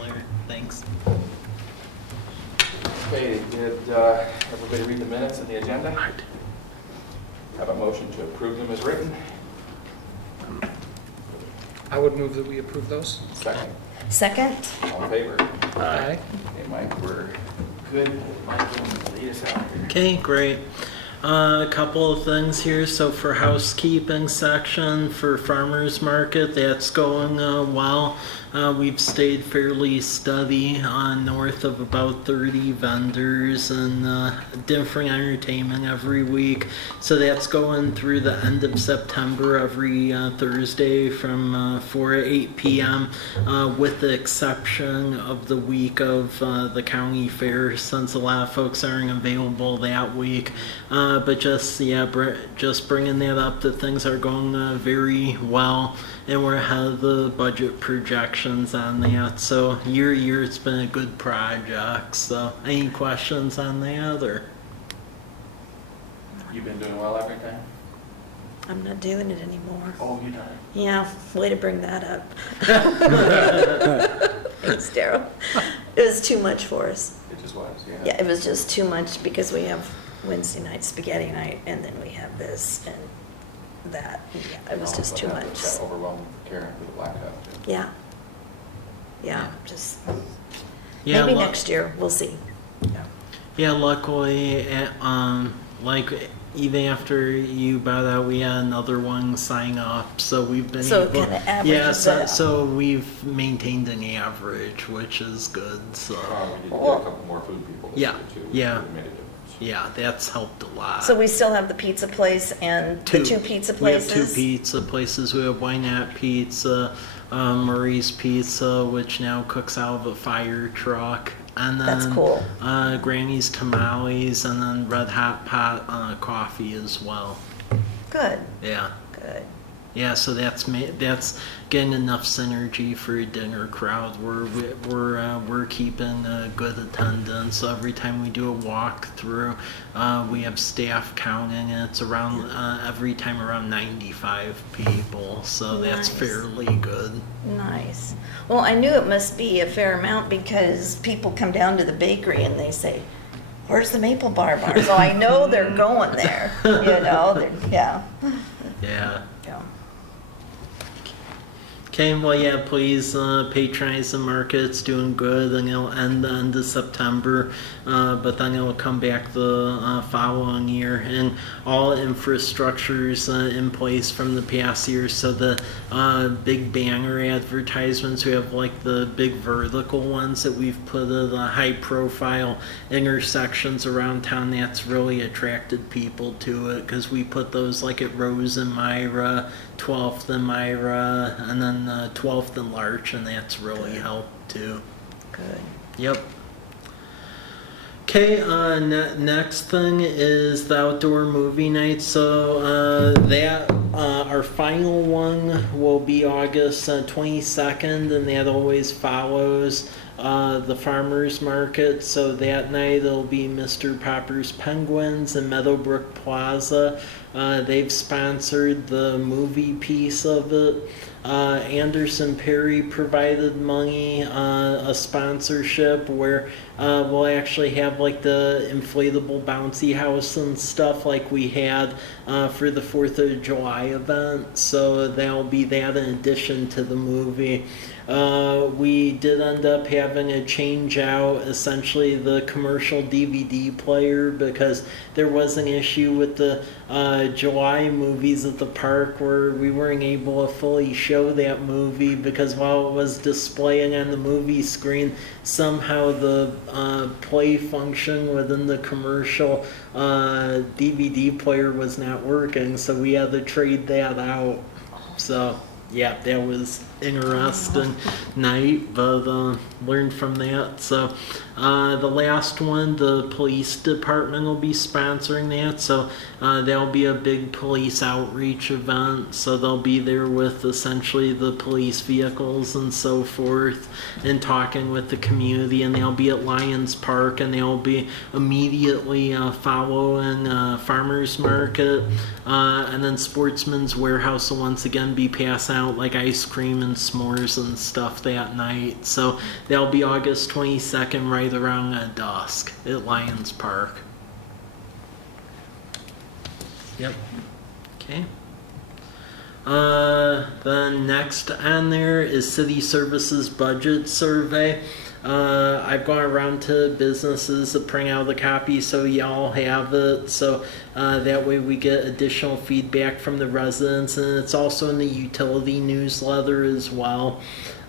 Larry. Thanks. Okay, did everybody read the minutes and the agenda? Have a motion to approve them as written? I would move that we approve those. Second. Second? All in favor? Aye. Okay, Mike, we're good. Mike, can lead us out here. Okay, great. A couple of things here. So for housekeeping section for farmers market, that's going well. We've stayed fairly steady north of about 30 vendors and different entertainment every week. So that's going through the end of September every Thursday from 4 to 8 p.m. With the exception of the week of the county fair, since a lot of folks aren't available that week. But just bringing that up, that things are going very well, and we're ahead of the budget projections on that. So year it's been a good project. So any questions on that or? You've been doing well every time? I'm not doing it anymore. Oh, you done it. Yeah, way to bring that up. Thanks, Daryl. It was too much for us. It just was, yeah. Yeah, it was just too much because we have Wednesday night spaghetti night and then we have this and that. Yeah, it was just too much. Got overwhelmed Karen with the blackout. Yeah. Yeah, just Yeah, maybe next year, we'll see. Yeah, luckily, like even after you bought out, we had another one sign up, so we've been So it able. kinda averages Yeah, it out. so we've maintained an average, which is good. So We did get a Well- couple more food people this Yeah, year too. yeah. It made a difference. yeah, that's helped a lot. So we still have the pizza place and the two pizza places? We have two pizza places. We have Wynette Pizza, Murray's Pizza, which now cooks out of a fire truck. And then That's cool. Granny's Tamales, and then Red Hot Pot Coffee as well. Good, Yeah. good. Yeah, so that's getting enough synergy for a dinner crowd. We're keeping good attendance. So every time we do a walkthrough, we have staff counting, and it's around every time around 95 people. So that's Nice. fairly good. Nice. Well, I knew it must be a fair amount because people come down to the bakery and they say, "Where's the maple bar?" So I know they're going there, yeah. Yeah. Yeah. Okay, well, yeah, please patronize the market. It's doing good, and it'll end the end of September, but then it'll come back the following year. And all infrastructure's in place from the past year. So the big banner advertisements, we have like the big vertical ones that we've put at the high-profile intersections around town. That's really attracted people to it because we put those like at Rose and Myra, 12th and Myra, and then 12th and Larch, and that's really helped too. Good. Yep. Okay, next thing is the outdoor movie night. So our final one will be August 22nd, and that always follows the farmers market. So that night it'll be Mr. Popper's Penguins and Meadowbrook Plaza. They've sponsored the movie piece of it. Anderson Perry provided money, a sponsorship where we'll actually have like the inflatable bouncy house and stuff like we had for the 4th of July event. So that'll be that in addition to the movie. We did end up having to change out essentially the commercial DVD player because there was an issue with the July movies at the park where we weren't able to fully show that movie because while it was displaying on the movie screen, somehow the play function within the commercial DVD player was not working, so we had to trade that out. So yeah, that was interesting night, but learned from that. So the last one, the police department will be sponsoring that. So that'll be a big police outreach event. So they'll be there with essentially the police vehicles and so forth and talking with the community. And they'll be at Lions Park, and they'll be immediately following Farmers Market. And then Sportsman's Warehouse will once again be passing out like ice cream and and s'mores and stuff that night. So that'll be August 22nd, right around dusk at Lions Park. Yep. Okay. Then next on there is City Services Budget Survey. I've gone around to businesses to print out the copy so y'all have it. So that way we get additional feedback from the residents, and it's also in the utility newsletter as well,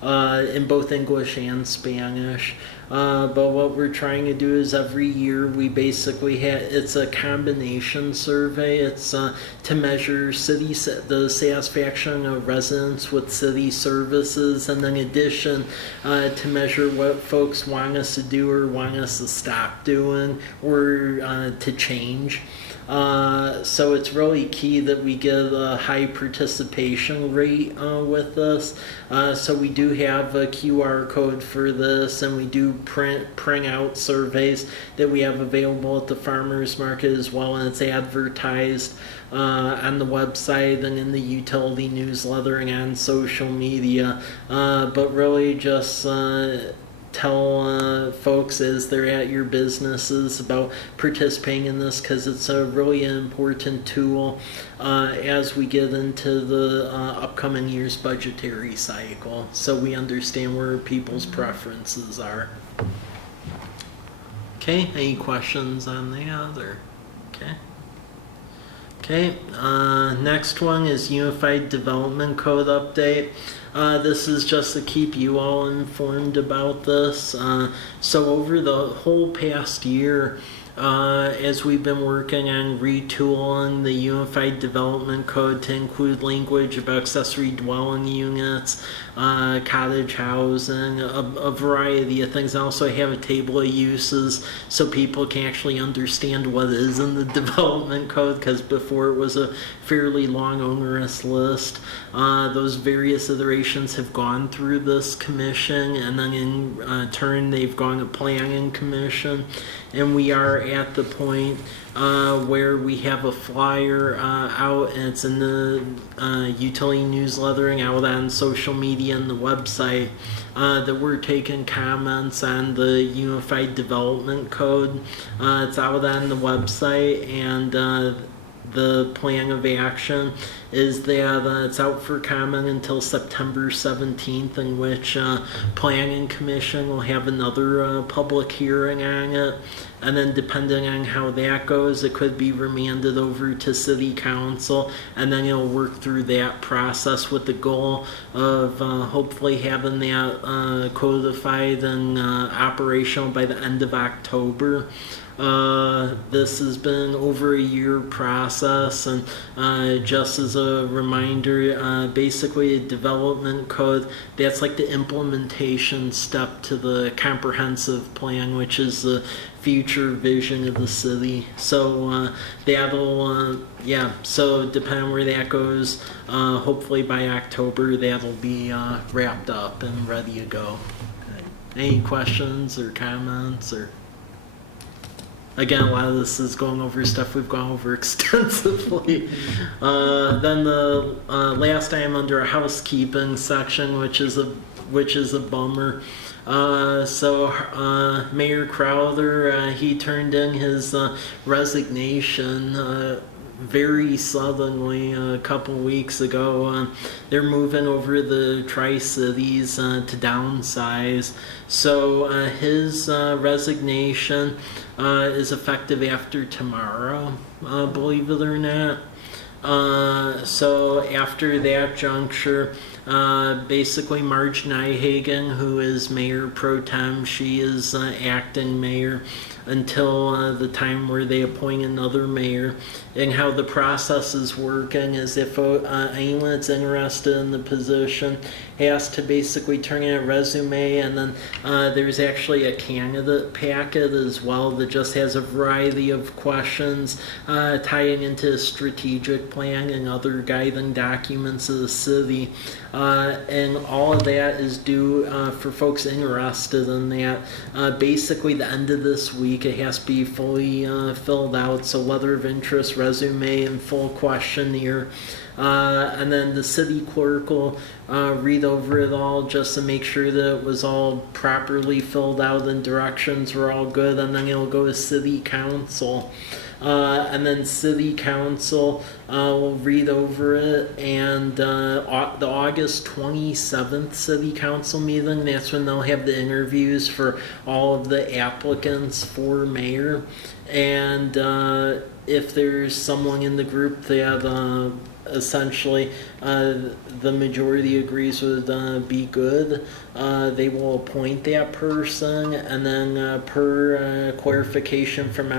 in both English and Spanish. But what we're trying to do is every year we basically it's a combination survey. It's to measure the satisfaction of residents with city services, and then in addition to measure what folks want us to do or want us to stop doing or to change. So it's really key that we get a high participation rate with this. So we do have a QR code for this, and we do print out surveys that we have available at the farmers market as well, and it's advertised on the website and in the utility newsletter and on social media. But really just tell folks as they're at your businesses about participating in this, because it's a really important tool as we get into the upcoming year's budgetary cycle, so we understand where people's preferences are. Okay, any questions on that? Or okay, next one is Unified Development Code update. This is just to keep you all informed about this. So over the whole past year, as we've been working on retooling the Unified Development Code to include language about accessory dwelling units, cottage housing, a variety of things. I also have a table of uses so people can actually understand what is in the development code, because before it was a fairly long, onerous list. Those various iterations have gone through this commission, and then in turn they've gone to planning commission, and we are at the point where we have a flyer out, and it's in the utility newsletter and out on social media and the website, that we're taking comments on the Unified Development Code. It's out on the website, and the plan of action is that it's out for comment until September 17th, in which Planning Commission will have another public hearing on it. And then depending on how that goes, it could be remanded over to City Council, and then it'll work through that process with the goal of hopefully having that codified and operational by the end of October. This has been over a year process, and just as a reminder, basically a development code, that's like the implementation step to the comprehensive plan, which is the future vision of the city. So that'll so depending on where that goes, hopefully by October that'll be wrapped up and ready to go. Any questions or comments? Or again, a lot of this is going over stuff we've gone over extensively. Then the last item under a housekeeping section, which is a bummer. So Mayor Crowther, he turned in his resignation very suddenly a couple weeks ago. They're moving over the Tri-Cities to downsize. So his resignation is effective after tomorrow, believe it or not. So after that juncture, basically Marge Nyhagen, who is Mayor Pro Tem, she is acting mayor until the time where they appoint another mayor. And how the process is working is if anyone that's interested in the position has to basically turn in a resume, and then there's actually a candidate packet as well that just has a variety of questions tying into strategic plan and other guiding documents of the city. and all of that is due for folks interested in that. Basically, the end of this week, it has to be fully filled out. So, letter of interest, resume, and full questionnaire. And then the city clerk will read over it all just to make sure that it was all properly filled out and directions were all good. And then it'll go to city council. And then city council will read over it, and the August 27th city council meeting, that's when they'll have the interviews for all of the applicants for mayor. And if there's someone in the group that essentially the majority agrees would be good, they will appoint that person, and then per clarification from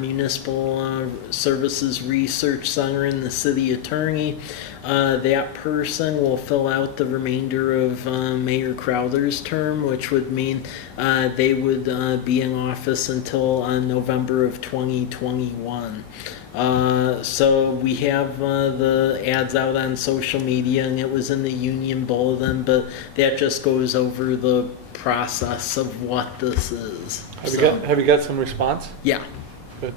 Municipal Services Research Center and the city attorney, that person will fill out the remainder of Mayor Crowder's term, which would mean they would be in office until November of 2021. So we have the ads out on social media, and it was in the Union Bulletin, but that just goes over the process of what this is. Have you got some response? Yeah. Good.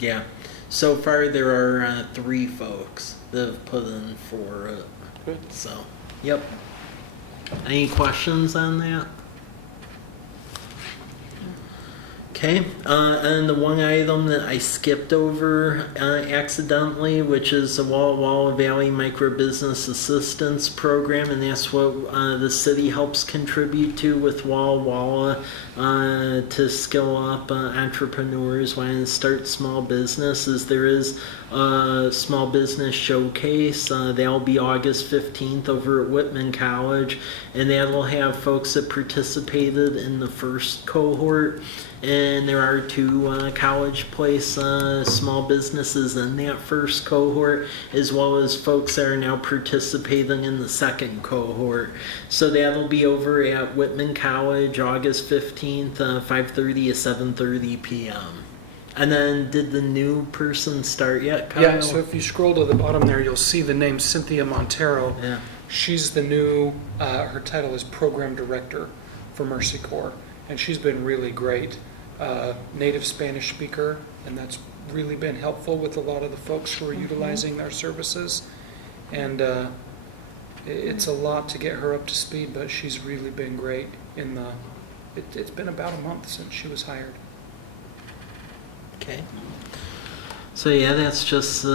Yeah. So far there are 3 folks that have put in for it. Good. So, yep. Any questions on that? Okay, and the one item that I skipped over accidentally, which is the Walla Walla Valley Micro Business Assistance Program, and that's what the city helps contribute to with Walla Walla to skill up entrepreneurs wanting to start small businesses. There is a small business showcase. That'll be August 15th over at Whitman College, and that'll have folks that participated in the first cohort. And there are 2 college place small businesses in that first cohort, as well as folks that are now participating in the second cohort. So that'll be over at Whitman College, August 15th, 5:30 to 7:30 p.m. And then, did the new person start yet, Kyle? Yeah, so if you scroll to the bottom there, you'll see the name Cynthia Montero. Yeah. She's the new, her title is Program Director for Mercy Corps, and she's been really great. Native Spanish speaker, and that's really been helpful with a lot of the folks who are utilizing their services. And it's a lot to get her up to speed, but she's really been great in the, it's been about a month since she was hired. Okay. So yeah, that's just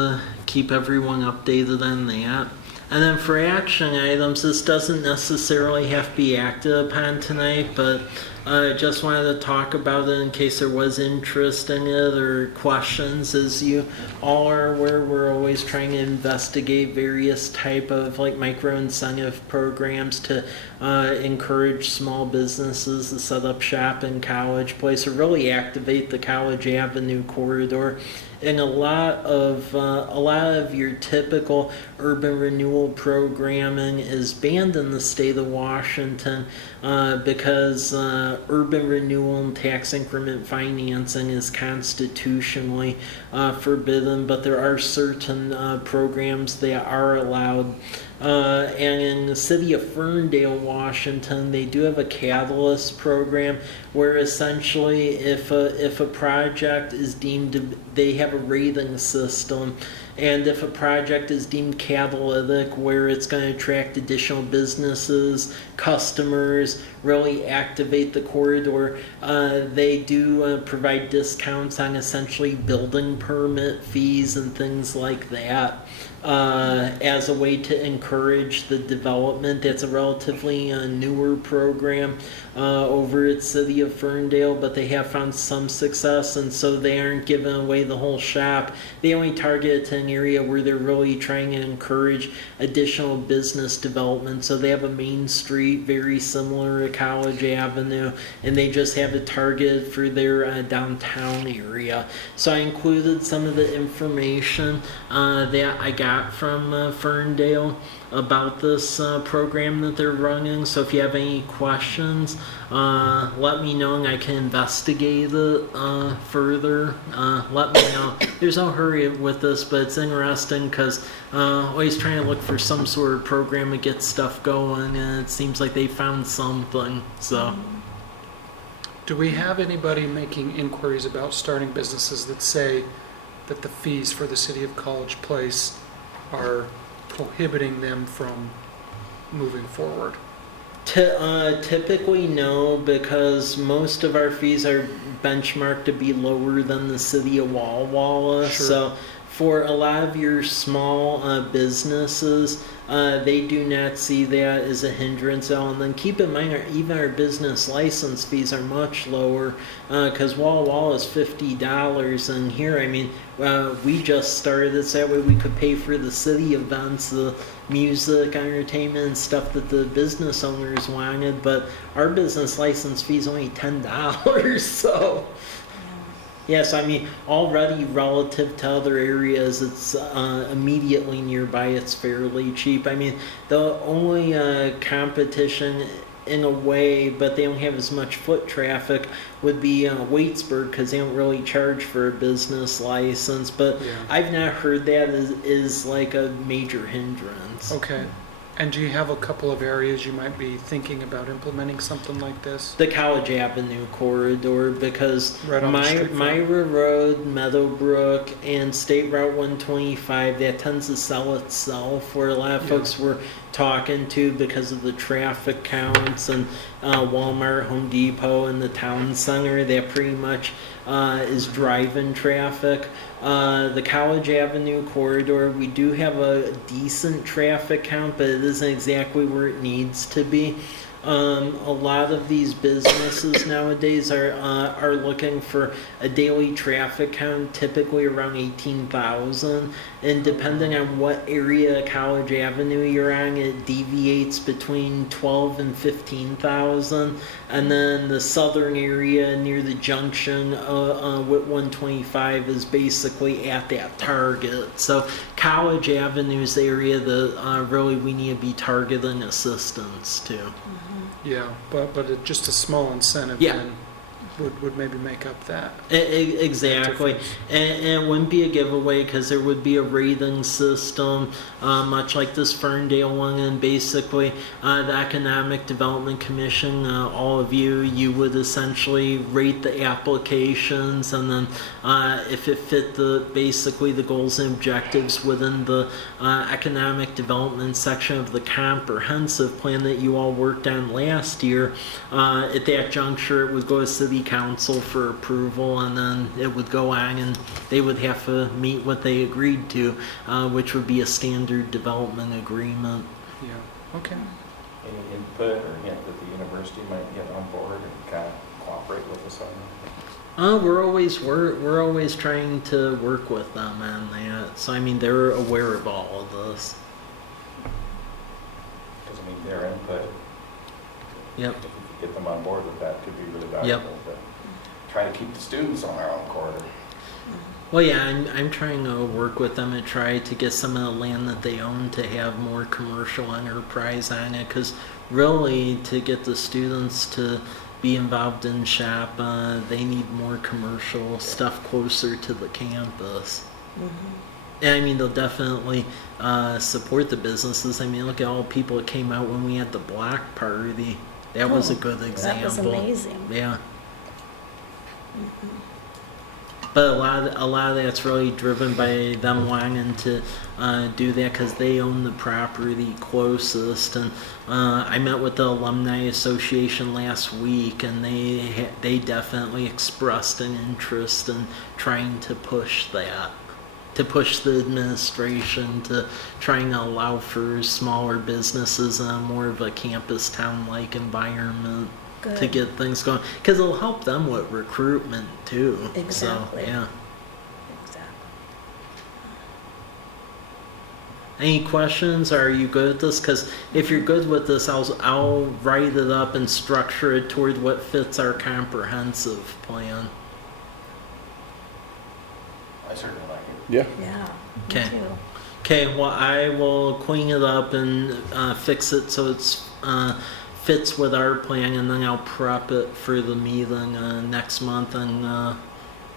keep everyone updated on that. And then for action items, this doesn't necessarily have to be acted upon tonight, but I just wanted to talk about it in case there was interest in it or questions. As you all are aware, we're always trying to investigate various type of like micro incentive programs to encourage small businesses to set up shop in College Place or really activate the College Avenue corridor. And a lot of your typical urban renewal programming is banned in the state of Washington because urban renewal and tax increment financing is constitutionally forbidden, but there are certain programs that are allowed. And in the city of Ferndale, Washington, they do have a catalyst program where essentially if a project is deemed to, they have a rating system, and if a project is deemed catalytic where it's going to attract additional businesses, customers, really activate the corridor, they do provide discounts on essentially building permit fees and things like that. As a way to encourage the development. It's a relatively newer program over at City of Ferndale, but they have found some success, and so they aren't giving away the whole shop. They only target it to an area where they're really trying to encourage additional business development. So they have a main street very similar to College Avenue, and they just have it targeted for their downtown area. So I included some of the information that I got from Ferndale. about this program that they're running. So if you have any questions, let me know and I can investigate it further. Let me know. There's no hurry with this, but it's interesting because always trying to look for some sort of program to get stuff going, and it seems like they found something. So. Do we have anybody making inquiries about starting businesses that say that the fees for the city of College Place are prohibiting them from moving forward? Typically no, because most of our fees are benchmarked to be lower than the city of Walla Walla. Sure. So for a lot of your small businesses, they do not see that as a hindrance at all. And then keep in mind, even our business license fees are much lower because Walla Walla is $50. And here, I mean, we just started it so that way we could pay for the city events, the music, entertainment, and stuff that the business owners wanted. But our business license fee is only $10. So. Yes, I mean, already relative to other areas, it's immediately nearby, it's fairly cheap. I mean, the only competition in a way, but they don't have as much foot traffic, would be Waitsburg, because they don't really charge for a business license. But Yeah. I've not heard that is like a major hindrance. Okay. And do you have a couple of areas you might be thinking about implementing something like this? The College Avenue corridor, because Right on the street front. Myra Road, Meadowbrook, and State Route 125, that tends to sell itself, where a lot of Yeah. folks were talking to because of the traffic counts, and Walmart, Home Depot, and the town center, that pretty much is driving traffic. The College Avenue corridor, we do have a decent traffic count, but it isn't exactly where it needs to be. A lot of these businesses nowadays are looking for a daily traffic count, typically around 18,000. And depending on what area of College Avenue you're on, it deviates between 12 and 15,000. And then the southern area near the junction with 125 is basically at that target. So College Avenue's the area that really we need to be targeting assistance to. Yeah, but just a small incentive Yeah. then would maybe make up that. Exactly, difference. and it wouldn't be a giveaway because there would be a rating system, much like this Ferndale one, and basically the Economic Development Commission, all of you would essentially rate the applications, and then if it fit basically the goals and objectives within the economic development section of the comprehensive plan that you all worked on last year, at that juncture it would go to City Council for approval, and then it would go on and they would have to meet what they agreed to, which would be a standard development agreement. Yeah, okay. Any input or hint that the university might get on board and kind of cooperate with us on that? We're always trying to work with them on that. So I mean, they're aware of all of this. Because, I mean, their input, Yep. if we could get them on board with that, could be really valuable. But try to keep the students on our own corridor. Well, yeah, I'm trying to work with them and try to get some of the land that they own to have more commercial enterprise on it. Because really, to get the students to be involved in shop, they need more commercial stuff closer to the campus. And I mean, they'll definitely support the businesses. I mean, look at all the people that came out when we had the block party. That was a good example. That was amazing. Yeah. But a lot of that's really driven by them wanting to do that because they own the property closest. And I met with the Alumni Association last week, and they definitely expressed an interest in trying to push that, to push the administration to trying to allow for smaller businesses in more of a campus town-like environment. Good. To get things going, because it'll help them with recruitment too. Exactly. So, yeah. Exactly. Any questions? Are you good at this? Because if you're good with this, I'll write it up and structure it toward what fits our comprehensive plan. I certainly like it. Yeah. Yeah. Okay. Me too. Okay, well, I will clean it up and fix it so it's fits with our plan, and then I'll prep it for the meeting next month. And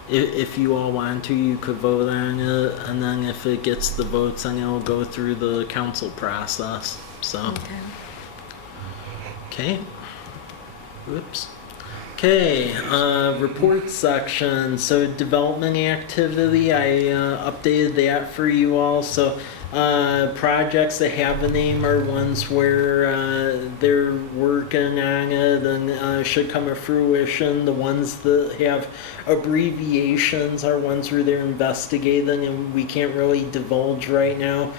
if you all want to, you could vote on it, and then if it gets the votes, then it'll go through the council process. So, okay. Whoops. Okay, report section. So development activity, I updated that for you all. So projects that have a name are ones where they're working on it and should come to fruition. The ones that have abbreviations are ones where they're investigating and we can't really divulge right now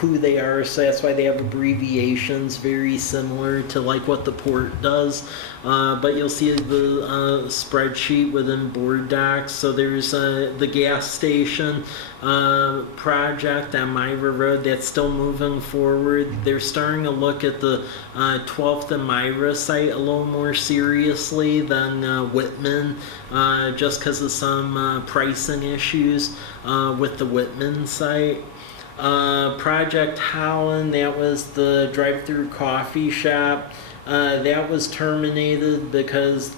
who they are, so that's why they have abbreviations, very similar to like what the port does. But you'll see the spreadsheet within board docs. So there's the gas station project on Myra Road that's still moving forward. They're starting to look at the 12th and Myra site a little more seriously than Whitman, just because of some pricing issues with the Whitman site. Project Holland, that was the drive-through coffee shop. That was terminated because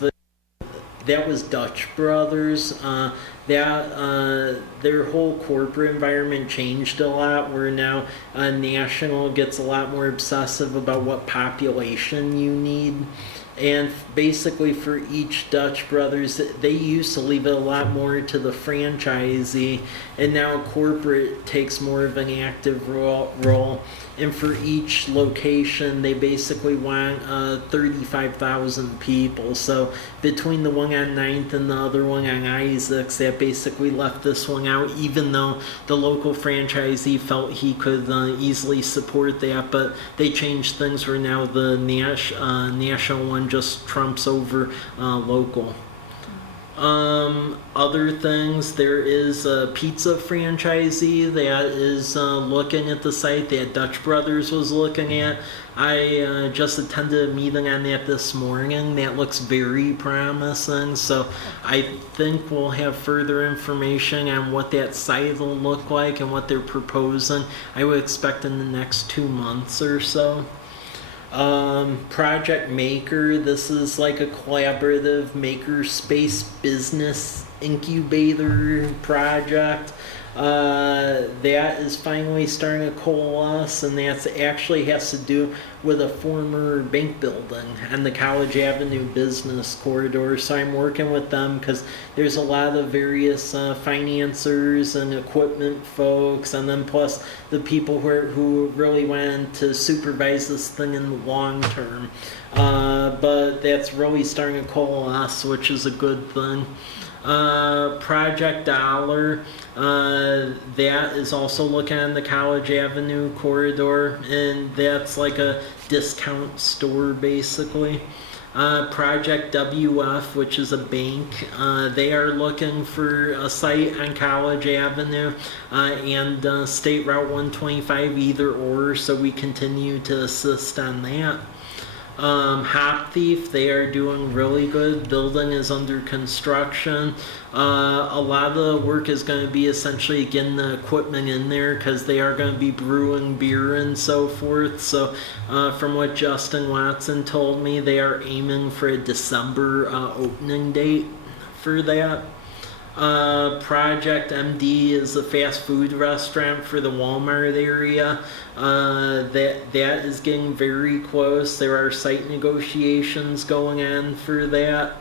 that was Dutch Brothers. Their whole corporate environment changed a lot, where now National gets a lot more obsessive about what population you need. And basically for each Dutch Brothers, they used to leave it a lot more to the franchisee, and now corporate takes more of an active role. And for each location, they basically want 35,000 people. So between the one on 9th and the other one on Isaacs, that basically left this one out, even though the local franchisee felt he could easily support that. But they changed things where now the national one just trumps over local. Other things, there is a pizza franchisee that is looking at the site that Dutch Brothers was looking at. I just attended a meeting on that this morning. That looks very promising. So I think we'll have further information on what that site will look like and what they're proposing. I would expect in the next 2 months or so. Project Maker, this is like a collaborative makerspace business incubator project. That is finally starting to coalesce, and that actually has to do with a former bank building on the College Avenue business corridor. So I'm working with them because there's a lot of various financiers and equipment folks, and then plus the people who really wanted to supervise this thing in the long term. But that's really starting to coalesce, which is a good thing. Project Dollar, that is also looking on the College Avenue corridor, and that's like a discount store basically. Project WF, which is a bank, they are looking for a site on College Avenue and State Route 125, either or, so we continue to assist on that. Hop Thief, they are doing really good. Building is under construction. A lot of the work is going to be essentially getting the equipment in there because they are going to be brewing beer and so forth. So from what Justin Watson told me, they are aiming for a December opening date for that. Project MD is a fast food restaurant for the Walmart area. That is getting very close. There are site negotiations going on for that.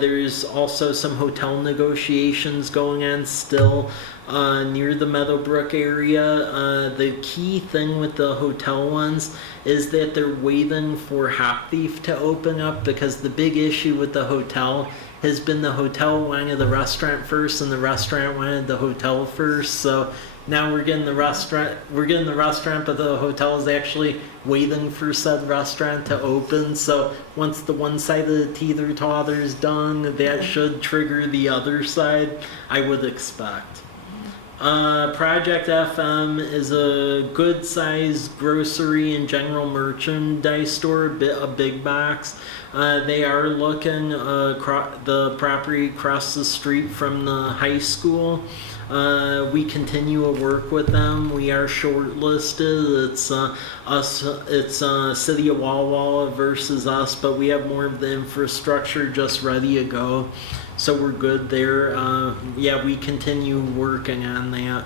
There's also some hotel negotiations going on still near the Meadowbrook area. The key thing with the hotel ones is that they're waiting for Hop Thief to open up, because the big issue with the hotel has been the hotel wanted the restaurant first and the restaurant wanted the hotel first. So now we're getting the restaurant, but the hotel is actually waiting for said restaurant to open. So once the one side of the teeter-totter is done, that should trigger the other side, I would expect. Project FM is a good-sized grocery and general merchandise store, a big box. They are looking the property across the street from the high school. We continue to work with them. We are shortlisted. It's City of Walla Walla versus us, but we have more of the infrastructure just ready to go. So we're good there. Yeah, we continue working on that.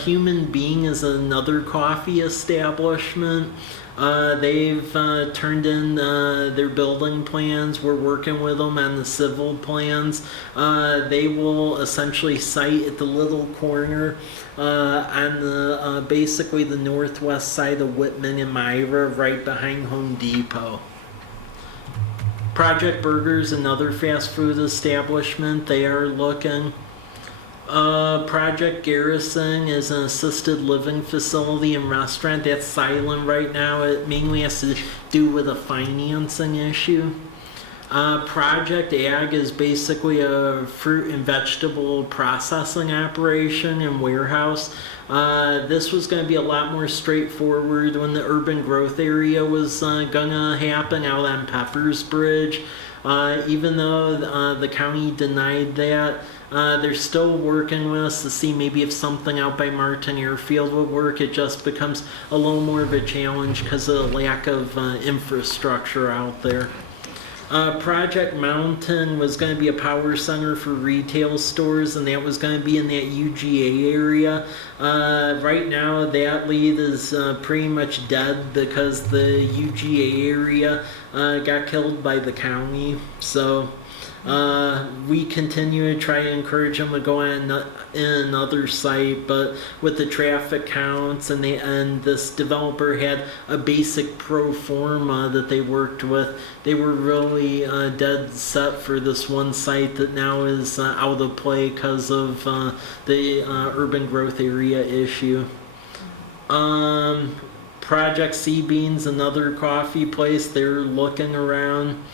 Human Being is another coffee establishment. They've turned in their building plans. We're working with them on the civil plans. They will essentially site at the little corner on the basically the northwest side of Whitman and Myra, right behind Home Depot. Project Burgers, another fast food establishment. They are looking. Project Garrison is an assisted living facility and restaurant that's silent right now. It mainly has to do with a financing issue. Project Ag is basically a fruit and vegetable processing operation and warehouse. This was going to be a lot more straightforward when the urban growth area was going to happen out on Peppers Bridge. Even though the county denied that, they're still working with us to see maybe if something out by Martin Airfield would work. It just becomes a little more of a challenge because of the lack of infrastructure out there. Project Mountain was going to be a power center for retail stores, and that was going to be in that UGA area. Right now, that lead is pretty much dead because the UGA area got killed by the county. So we continue to try to encourage them to go on in another site, but with the traffic counts and this developer had a basic pro forma that they worked with, they were really dead set for this one site that now is out of play because of the urban growth area issue. Project Sea Beans, another coffee place, they're looking around.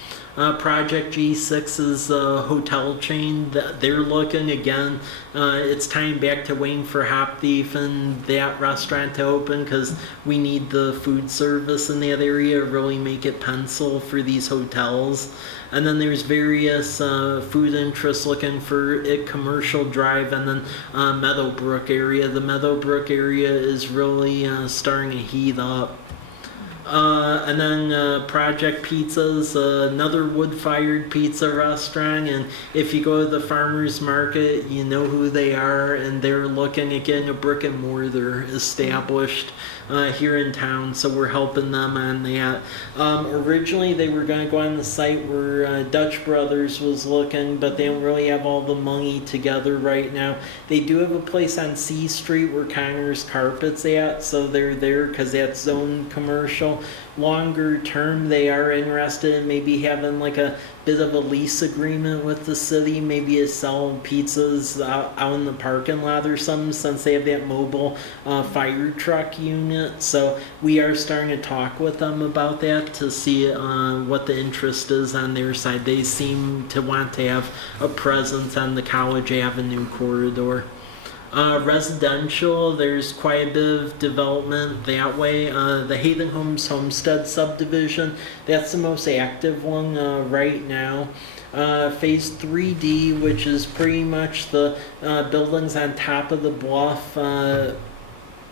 Project G6 is a hotel chain that they're looking again. It's tying back to waiting for Hop Thief and that restaurant to open because we need the food service in that area to really make it pencil for these hotels. And then there's various food interests looking for it, Commercial Drive, and then Meadowbrook area. The Meadowbrook area is really starting to heat up. And then Project Pizzas, another wood-fired pizza restaurant, and if you go to the farmers market, you know who they are, and they're looking at getting a brick and mortar established here in town, so we're helping them on that. Originally, they were going to go on the site where Dutch Brothers was looking, but they don't really have all the money together right now. They do have a place on C Street where Connor's Carpet's at, so they're there because that's zoned commercial. Longer term, they are interested in maybe having like a bit of a lease agreement with the city, maybe to sell pizzas out in the parking lot or something, since they have that mobile fire truck unit. So we are starting to talk with them about that to see what the interest is on their side. They seem to want to have a presence on the College Avenue corridor. Residential, there's quite a bit of development that way. The Hayden Homes Homestead subdivision, that's the most active one right now. Phase 3D, which is pretty much the buildings on top of the bluff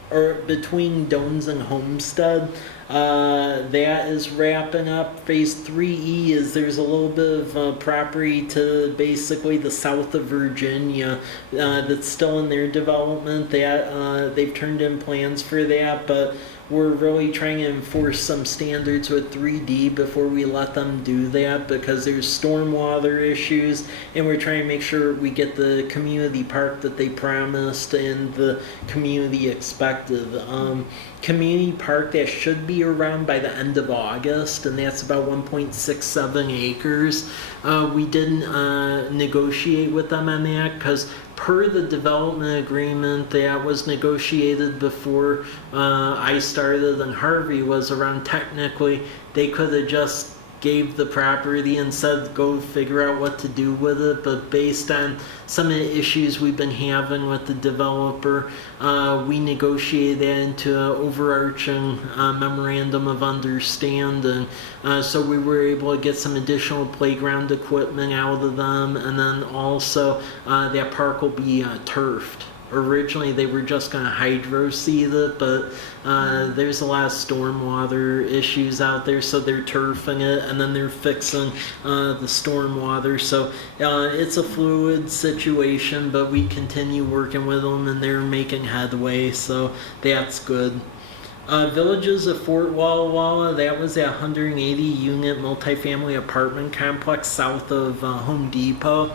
or between Dones and Homestead. That is wrapping up. Phase 3E is there's a little bit of property to basically the south of Virginia that's still in their development. That they've turned in plans for that, but we're really trying to enforce some standards with 3D before we let them do that because there's stormwater issues, and we're trying to make sure we get the community park that they promised and the community expected. Community park that should be around by the end of August, and that's about 1.67 acres. We didn't negotiate with them on that because per the development agreement that was negotiated before I started and Harvey was around, technically they could have just gave the property and said go figure out what to do with it, but based on some of the issues we've been having with the developer, we negotiated that into an overarching memorandum of understanding. So we were able to get some additional playground equipment out of them, and then also that park will be turfed. Originally they were just going to hydro seed it, but there's a lot of stormwater issues out there, so they're turfing it, and then they're fixing the stormwater. So it's a fluid situation, but we continue working with them, and they're making headway, so that's good. Villages of Fort Walla Walla, that was a 180 unit multifamily apartment complex south of Home Depot.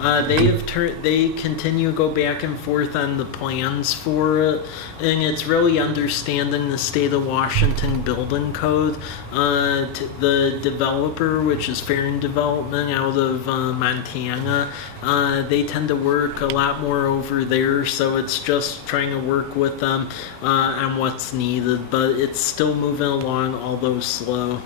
They continue to go back and forth on the plans for it, and it's really understanding the state of Washington building code. The developer, which is Farron Development out of Montana, they tend to work a lot more over there, so it's just trying to work with them on what's needed, but it's still moving along, although slow.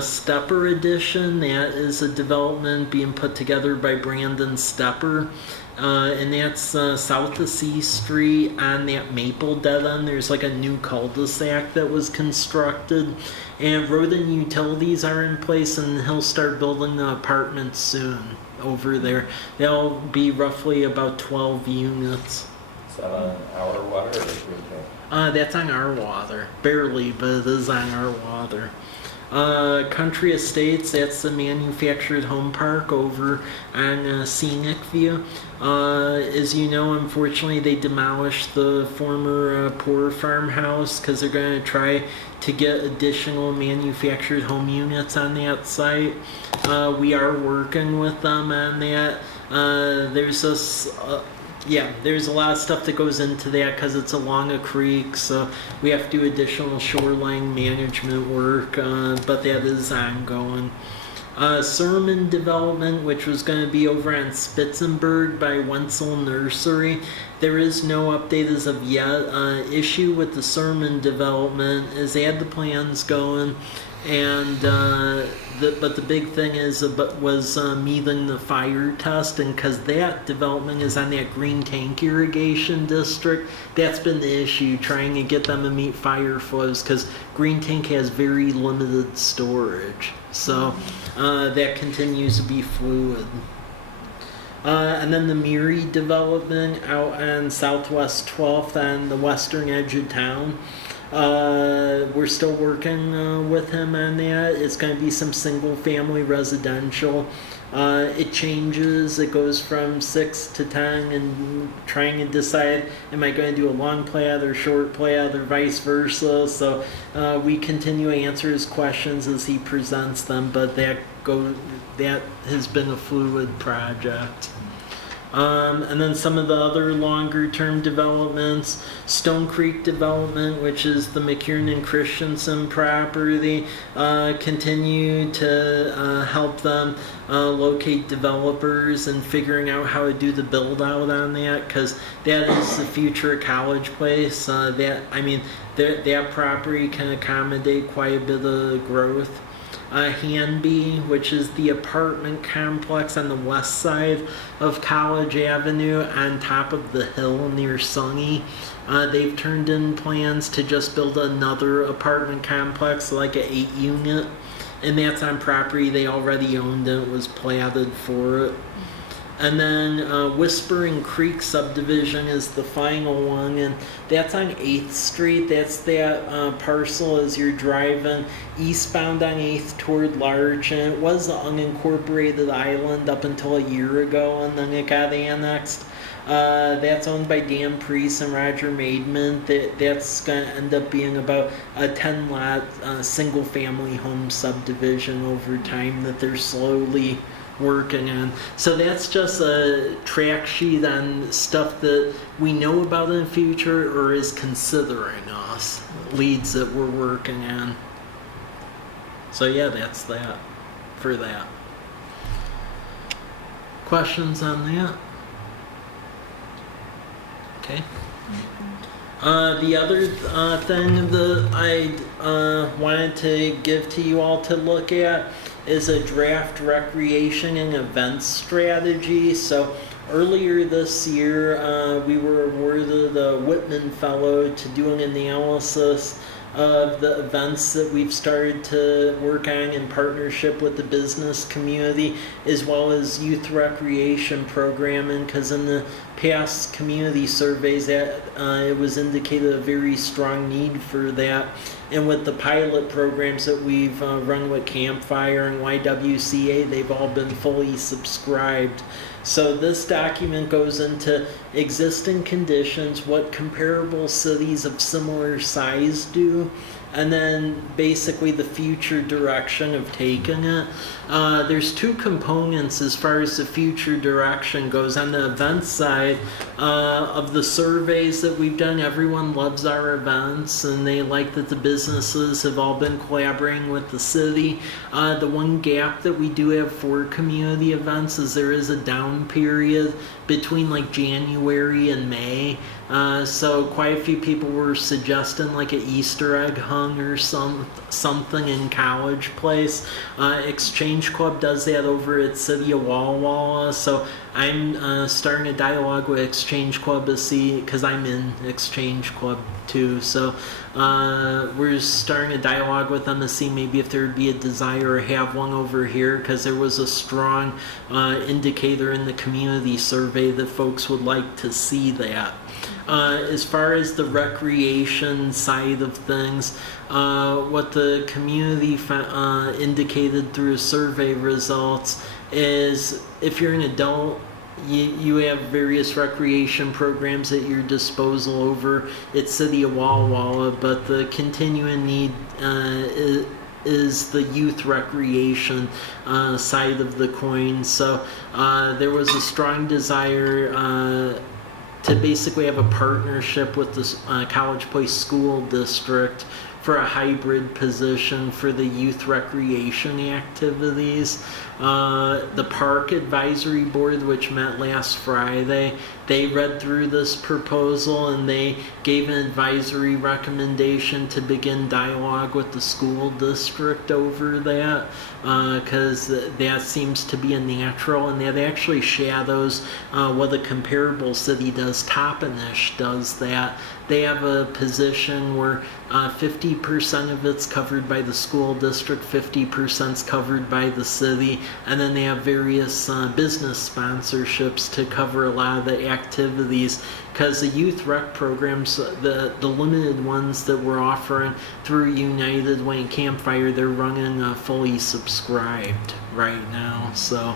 Stepper Edition, that is a development being put together by Brandon Stepper, and that's south of C Street on that Maple dead end. There's like a new cul-de-sac that was constructed, and road and utilities are in place, and he'll start building the apartments soon over there. They'll be roughly about 12 units. Is that on our water or the green tank? That's on our water. Barely, but it is on our water. Country Estates, that's the manufactured home park over on Scenic View. As you know, unfortunately, they demolished the former poor farmhouse because they're going to try to get additional manufactured home units on that site. We are working with them on that. There's a lot of stuff that goes into that because it's along a creek, so we have to do additional shoreline management work, but that is ongoing. Sermon Development, which was going to be over on Spitzenberg by Wenzel Nursery, there is no update as of yet. Issue with the Sermon Development is they had the plans going, and but the big thing was meeting the fire test, and because that development is on that green tank irrigation district, that's been the issue, trying to get them to meet fire flows, because green tank has very limited storage, so that continues to be fluid. And then the Miri development out on Southwest 12th on the western edge of town. We're still working with him on that. It's going to be some single family residential. It changes. It goes from 6 to 10, and trying to decide, am I going to do a long plat or short plat or vice versa? So we continue to answer his questions as he presents them, but that has been a fluid project. And then some of the other longer term developments, Stone Creek development, which is the McKiernan and Christensen property, continue to help them locate developers and figuring out how to do the build out on that, because that is the future of College Place. That property can accommodate quite a bit of growth. Hanby, which is the apartment complex on the west side of College Avenue on top of the hill near Sunny. They've turned in plans to just build another apartment complex, like an 8-unit, and that's on property they already owned and it was platted for it. And then Whispering Creek subdivision is the final one, and that's on 8th Street. That's that parcel as you're driving eastbound on 8th toward Larch, and it was an unincorporated island up until a year ago, and then it got annexed. That's owned by Dan Priest and Roger Maidman. That's going to end up being about a 10-lot single-family home subdivision over time that they're slowly working on. So that's just a track sheet on stuff that we know about in the future or is considering us, leads that we're working on. So yeah, that's that for that. Questions on that? Okay. The other thing that I wanted to give to you all to look at is a draft recreation and events strategy. So earlier this year, we were awarded a Whitman Fellow to do an analysis of the events that we've started to work on in partnership with the business community, as well as youth recreation programming, because in the past community surveys that it was indicated a very strong need for that. And with the pilot programs that we've run with Campfire and YWCA, they've all been fully subscribed. So this document goes into existing conditions, what comparable cities of similar size do, and then basically the future direction of taking it. There's two components as far as the future direction goes. On the event side of the surveys that we've done, everyone loves our events and they like that the businesses have all been collaborating with the city. The one gap that we do have for community events is there is a down period between like January and May. So quite a few people were suggesting like an Easter egg hunt or something in College Place. Exchange Club does that over at City of Walla Walla. So I'm starting a dialogue with Exchange Club to see, because I'm in Exchange Club too. So we're starting a dialogue with them to see maybe if there would be a desire to have one over here, because there was a strong indicator in the community survey that folks would like to see that. As far as the recreation side of things, what the community indicated through survey results is if you're an adult, you have various recreation programs at your disposal over at City of Walla Walla, but the continuing need is the youth recreation side of the coin. So there was a strong desire to basically have a partnership with the College Place School District for a hybrid position for the youth recreation activities. The Park Advisory Board, which met last Friday, they read through this proposal and they gave an advisory recommendation to begin dialogue with the school district over that, because that seems to be a natural, and that actually shadows what a comparable city does. Toppenish does that. They have a position where 50% of it's covered by the school district, 50% is covered by the city, and then they have various business sponsorships to cover a lot of the activities, because the youth rec programs, the limited ones that we're offering through United Way and Campfire, they're running fully subscribed right now. So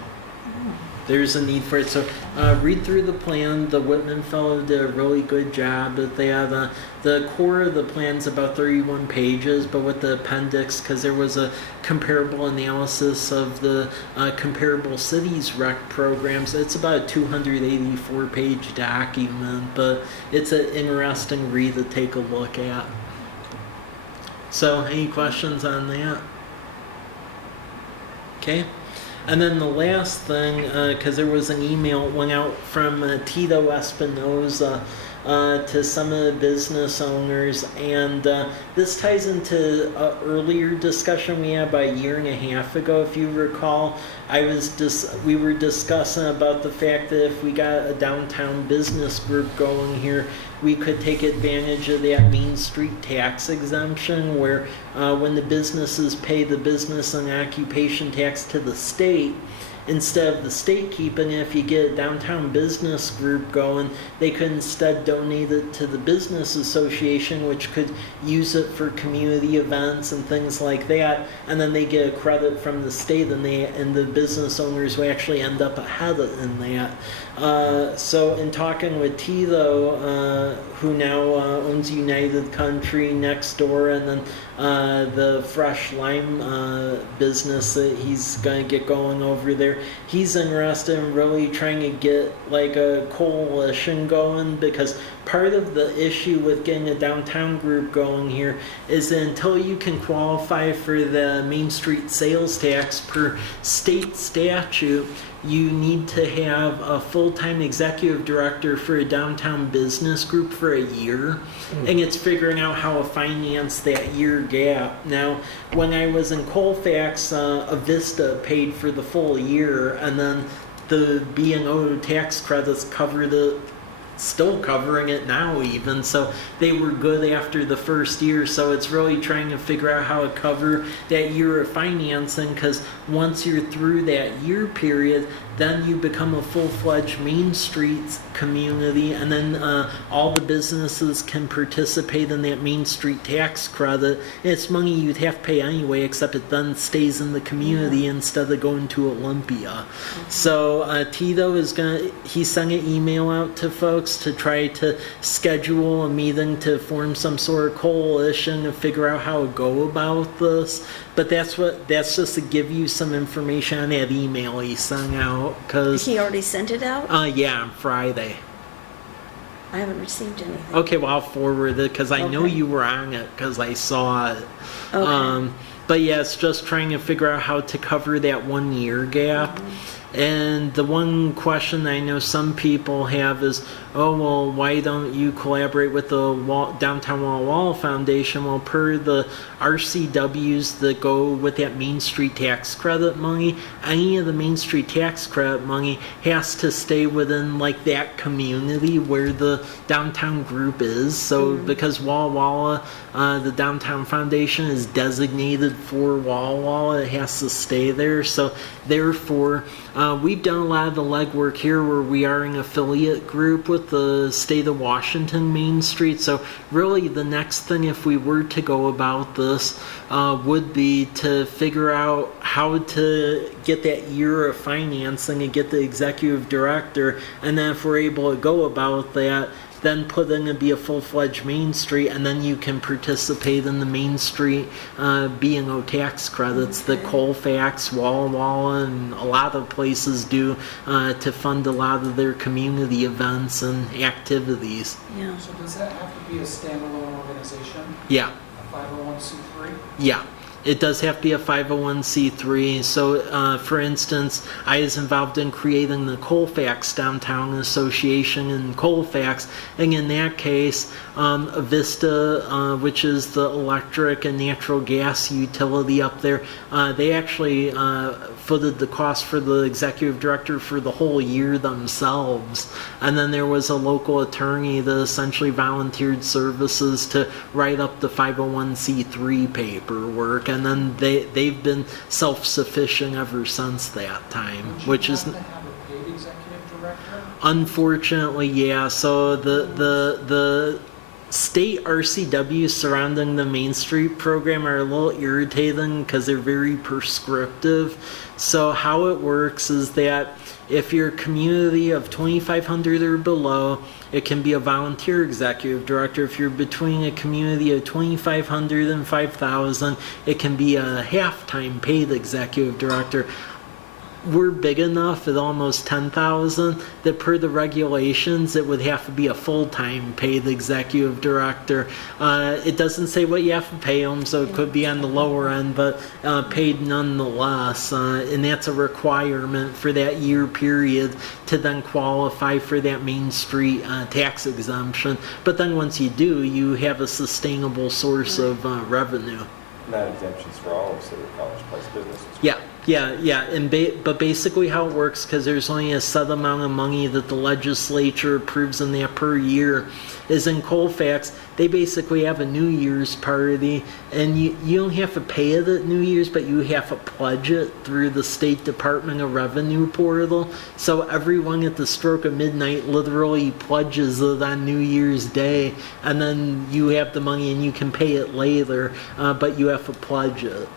there's a need for it. So read through the plan. The Whitman Fellow did a really good job. But they have the core of the plan's about 31 pages, but with the appendix, because there was a comparable analysis of the comparable cities rec programs, it's about a 284-page document, but it's an interesting read to take a look at. So any questions on that? Okay. And then the last thing, because there was an email that went out from Tito Espinoza to some of the business owners, and this ties into an earlier discussion we had about a year and a half ago, if you recall. We were discussing about the fact that if we got a downtown business group going here, we could take advantage of that Main Street tax exemption, where when the businesses pay the business and occupation tax to the state, instead of the state keeping it, if you get a downtown business group going, they could instead donate it to the business association, which could use it for community events and things like that, and then they get a credit from the state, and the business owners will actually end up ahead in that. So in talking with Tito, who now owns United Country next door, and then the Fresh Lime business that he's going to get going over there, he's interested in really trying to get like a coalition going, because part of the issue with getting a downtown group going here is that until you can qualify for the Main Street sales tax per state statute, you need to have a full-time executive director for a downtown business group group for a year, and it's figuring out how to finance that year gap. Now, when I was in Colfax, Avista paid for the full year, and then the B&O tax credits covered it, still covering it now even, so they were good after the first year. So it's really trying to figure out how to cover that year of financing, because once you're through that year period, then you become a full-fledged Main Street community, and then all the businesses can participate in that Main Street tax credit. It's money you'd have to pay anyway, except it then stays in the community instead of going to Olympia. So Tito is he sent an email out to folks to try to schedule a meeting to form some sort of coalition to figure out how to go about this. But that's just to give you some information on that email he sent out. Cause, He already sent it out? yeah, on Friday. I haven't received anything. Okay, well, I'll forward it because I know Okay. you were on it because I saw it. Okay. But yeah, it's just trying to figure out how to cover that 1 year gap. And the one question I know some people have is, oh, well, why don't you collaborate with the Downtown Walla Walla Foundation? Well, per the RCWs that go with that Main Street tax credit money, any of the Main Street tax credit money has to stay within like that community where the downtown group is. So because Walla Walla, the Downtown Foundation is designated for Walla Walla, it has to stay there. So therefore, we've done a lot of the legwork here where we are an affiliate group with the state of Washington Main Street. So really the next thing, if we were to go about this, would be to figure out how to get that year of financing and get the executive director. And then if we're able to go about that, then put in to be a full-fledged Main Street, and then you can participate in the Main Street B&O tax credits that Colfax, Walla Walla, and a lot of places do to fund a lot of their community events and activities. Yeah. So does that have to be a standalone organization, Yeah, a 501c3? yeah. It does have to be a 501c3. So, for instance, I was involved in creating the Colfax Downtown Association in Colfax, and in that case, Avista, which is the electric and natural gas utility up there, they actually footed the cost for the executive director for the whole year themselves. And then there was a local attorney that essentially volunteered services to write up the 501c3 paperwork, and then they've been self-sufficient ever since that time, which is Would you have to have a paid executive director? unfortunately, yeah. So the state RCWs surrounding the Main Street program are a little irritating because they're very prescriptive. So how it works is that if you're a community of 2,500 or below, it can be a volunteer executive director. If you're between a community of 2,500 and 5,000, it can be a half-time paid executive director. We're big enough at almost 10,000 that per the regulations it would have to be a full-time paid executive director. It doesn't say what you have to pay them, so it could be on the lower end, but paid nonetheless. And that's a requirement for that year period to then qualify for that Main Street tax exemption. But then once you do, you have a sustainable source of revenue. Not exemptions for all of City College Place businesses. Yeah, and but basically how it works, because there's only a set amount of money that the legislature approves in that per year, is in Colfax, they basically have a New Year's party, and you don't have to pay it at New Year's, but you have to pledge it through the State Department of Revenue portal. So everyone at the stroke of midnight literally pledges it on New Year's Day, and then you have the money and you can pay it later, but you have to pledge it.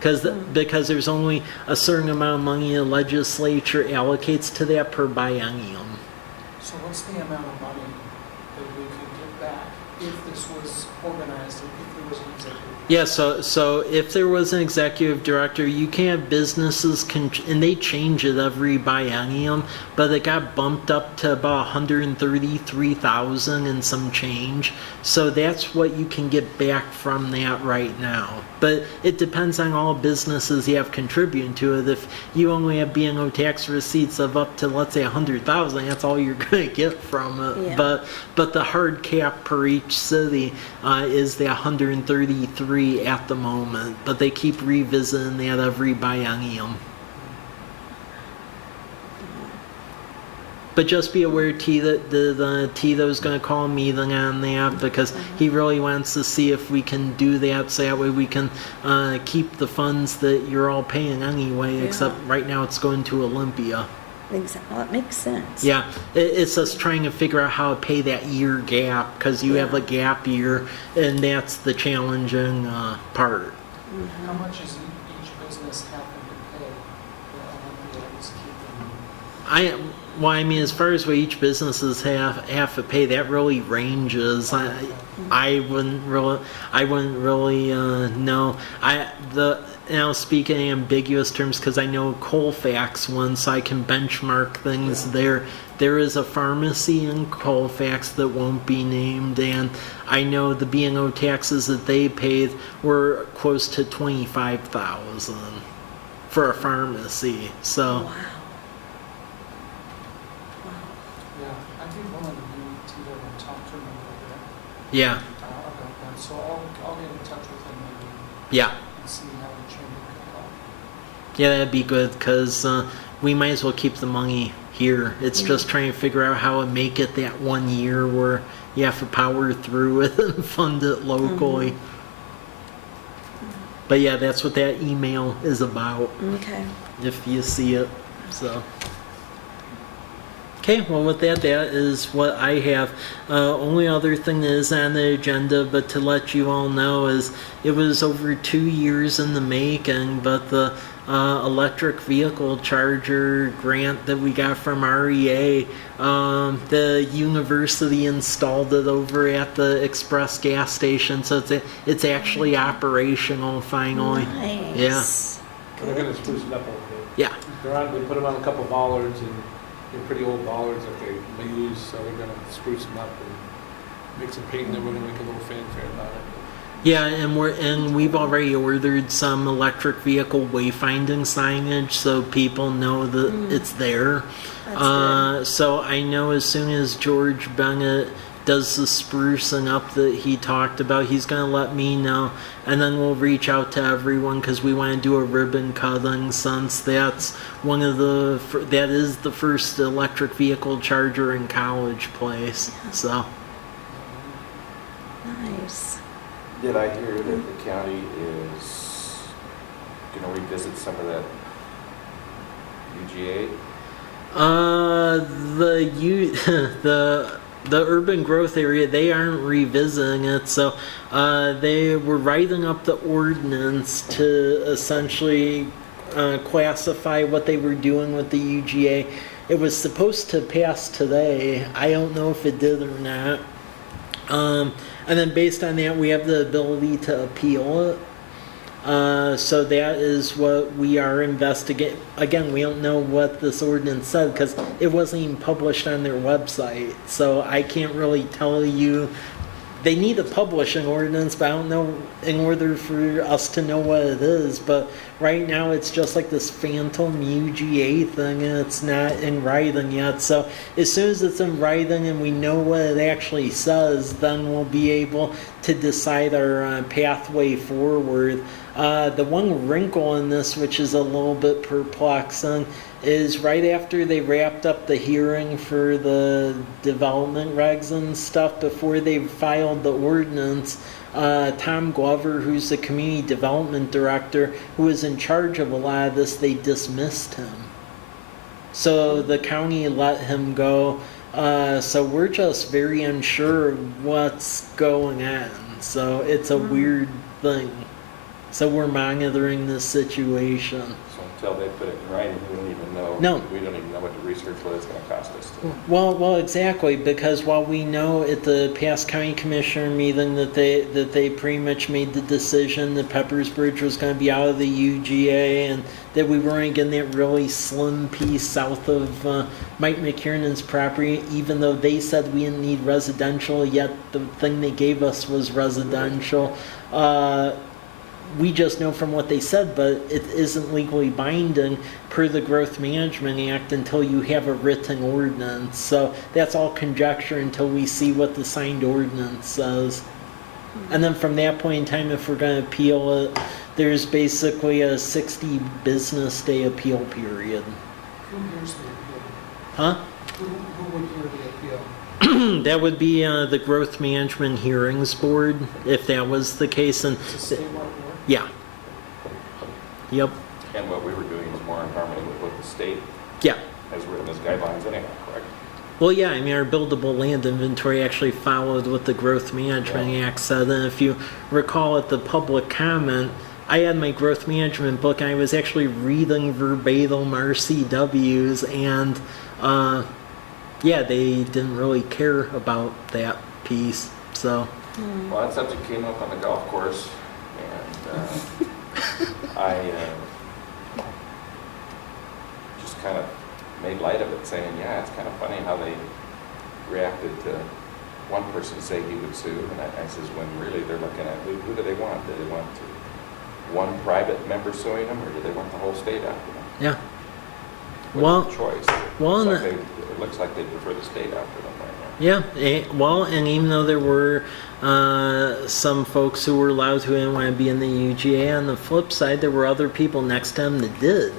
Because there's only a certain amount of money the legislature allocates to that per biennium. So what's the amount of money that we could get back if this was organized and if there was an executive Yeah, so if there was an executive director, you can have businesses, and they change it every biennium, but it got bumped up to about 133,000 and some change. So that's what you can get back from that right now. But it depends on all businesses you have contributing to it. If you only have B&O tax receipts of up to, let's say, 100,000, that's all you're going to get from it. Yeah. But the hard cap per each city is the 133 at the moment, but they keep revisiting that every biennium. But just be aware, Tito's going to call a meeting on that because he really wants to see if we can do that, so that way we can keep the funds that you're all paying anyway, except right now it's going to Olympia. Exactly. Well, it makes sense. Yeah, it's us trying to figure out how to pay that year gap, because you have a gap year, and that's the challenging part. How much is each business having to pay the Olympia is keeping? Well, I mean, as far as what each businesses have to pay, that really ranges. I wouldn't really know. Now speaking in ambiguous terms, because I know Colfax one, so I can benchmark things there. There is a pharmacy in Colfax that won't be named, and I know the B&O taxes that they paid were close to 25,000 for a pharmacy. So. Wow. Yeah, I'd be willing to meet Tito and talk to him a little bit Yeah. about that. So I'll get in touch with him maybe Yeah. and see how the chamber can help. Yeah, that'd be good, because we might as well keep the money here. It's just trying to figure out how to make it that 1 year where you have to power through it and fund it locally. But yeah, that's what that email is about, Okay. if you see it. So. Okay, well with that is what I have. Only other thing that is on the agenda, but to let you all know, is it was over 2 years in the making, but the electric vehicle charger grant that we got from REA, the university installed it over at the Express gas station, so it's actually operational finally. Nice. They're gonna spruce it up a little bit. Yeah. They put them on a couple bollards, and they're pretty old bollards that they may use, so they're gonna spruce them up and make some paint, and then we're gonna make a little fanfare about it. Yeah, and we've already ordered some electric vehicle wayfinding signage so people know that it's there. That's So I know as soon as George Bennett does the sprucing up that he talked about, he's going to let me know, and then we'll reach out to everyone, because we want to do a ribbon cutting, since that's that is the first electric vehicle charger in College Place. So Nice. Did I hear that the county is going to revisit some of that UGA? The urban growth area, they aren't revisiting it, so they were writing up the ordinance to essentially classify what they were doing with the UGA. It was supposed to pass today. I don't know if it did or not. And then based on that, we have the ability to appeal it. So that is what we are investigating. Again, we don't know what this ordinance said because it wasn't even published on their website. So I can't really tell you. They need to publish an ordinance, but I don't know in order for us to know what it is. But right now it's just like this phantom UGA thing, and it's not in writing yet. So as soon as it's in writing and we know what it actually says, then we'll be able to decide our pathway forward. The one wrinkle in this, which is a little bit perplexing, is right after they wrapped up the hearing for the development regs and stuff, before they filed the ordinance, Tom Glover, who's the community development director, who was in charge of a lot of this, they dismissed him. So the county let him go. So we're just very unsure of what's going on. So it's a weird thing. So we're monitoring this situation. So until they put it in writing, we don't even know. No. We don't even know what the research, what it's gonna cost us to. Well, exactly, because while we know at the past county commissioner meeting that they pretty much made the decision that Peppers Bridge was going to be out of the UGA and that we weren't getting that really slim piece south of Mike McKiernan's property, even though they said we didn't need residential, yet the thing they gave us was residential. We just know from what they said, but it isn't legally binding per the Growth Management Act until you have a written ordinance. So that's all conjecture until we see what the signed ordinance says. And then from that point in time, if we're going to appeal it, there's basically a 60 business day appeal period. Who hears the appeal? Huh? Who would hear the appeal? That would be the Growth Management Hearings Board, if that was the case. And It's a statewide board? yeah. Yep. And what we were doing is more in harmony with what the state Yeah. has written as guidelines anyhow, correct? Well, yeah, I mean, our buildable land inventory actually followed what the Growth Management Act said. And if you recall at the public comment, I had my growth management book and I was actually reading verbatim RCWs, and yeah, they didn't really care about that piece. So Well, that subject came up on the golf course, and I just kind of made light of it, saying, yeah, it's kind of funny how they reacted to one person say he would sue, and I says, when really they're looking at, who do they want? Do they want one private member suing them, or do they want the whole state after them? yeah. What's Well- the choice? well, It looks like they prefer the state after them right now. Yeah, well, and even though there were some folks who were allowed who didn't want to be in the UGA, on the flip side, there were other people next to them that did.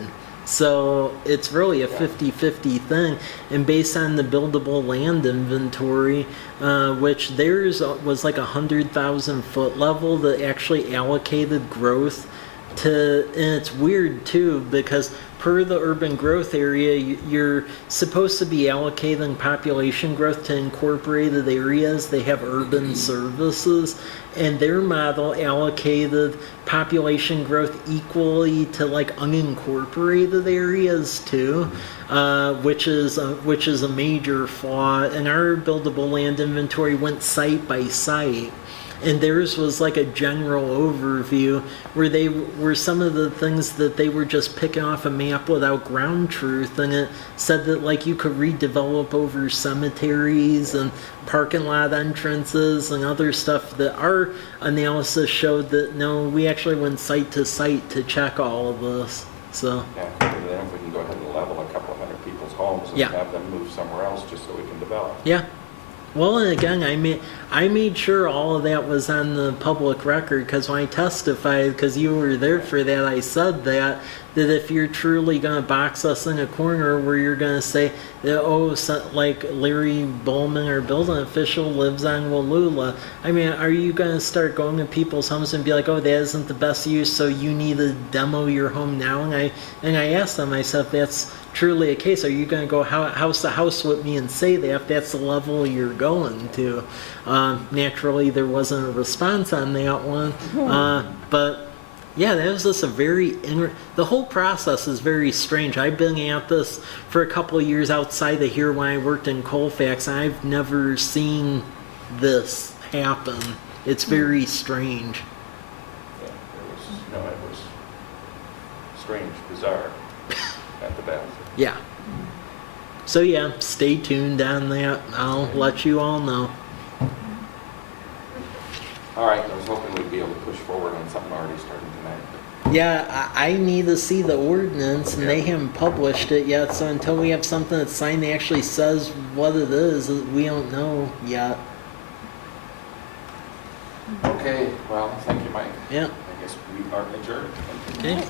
So it's really a 50-50 thing. And based on the buildable land inventory, which theirs was like 100,000 foot level that actually allocated growth to, and it's weird too, because per the urban growth area, you're supposed to be allocating population growth to incorporated areas. They have urban services, and their model allocated population growth equally to like unincorporated areas too, which is a major flaw. And our buildable land inventory went site by site. And theirs was like a general overview where they were some of the things that they were just picking off a map without ground truth. And it said that like you could redevelop over cemeteries and parking lot entrances and other stuff that our analysis showed that no, we actually went site to site to check all of this. So Yeah, and then if we can go ahead and level a couple of hundred people's homes and Yeah. have them move somewhere else just so we can develop. yeah. Well, and again, I made sure all of that was on the public record, because when I testified, because you were there for that, I said that if you're truly going to box us in a corner where you're going to say that, oh, so, like Larry Bowman, our building official, lives on Wallula, I mean, are you going to start going to people's homes and be like, oh, that isn't the best use, so you need to demo your home now? And I asked them, I said, if that's truly a case, are you going to go house to house with me and say that if that's the level you're going to? Naturally, there wasn't a response on that one, but yeah, that was just a the whole process is very strange. I've been at this for a couple of years outside of here when I worked in Colfax, and I've never seen this happen. It's very strange. Yeah, it was strange, bizarre at the best. Yeah. So yeah, stay tuned on that. I'll let you all know. All right, I was hoping we'd be able to push forward on something already starting tonight. Yeah, I need to see the ordinance, and they haven't published it yet, so until we have something that's signed that actually says what it is, we don't know yet. Okay, well, thank you, Mike. Yeah. I guess we are adjourned. Okay.